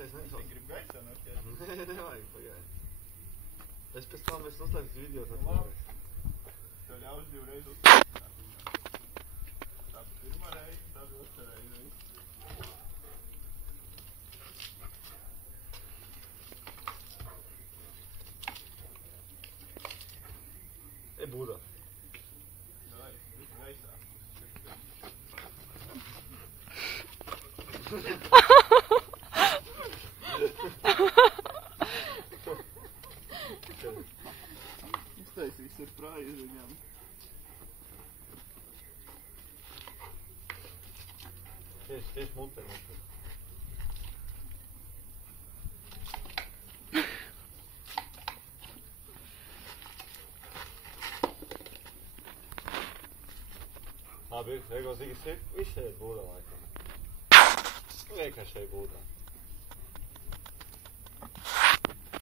Es nezinu. Gribu gaisā noķert. Nē, nevajag pagaid. Es pēc tam es uztaisīju video. Tev ļaus 2 reizes uztaisīt. Tā pirmā reize, tā otrā reize. Būdā. Davai, visu gaisā. Uztaisīs ar prāju ziņām. Tieši mutē. Labi, Ego, zīgi, viss šeit būdā laikam. Vienkārši šeit būdā.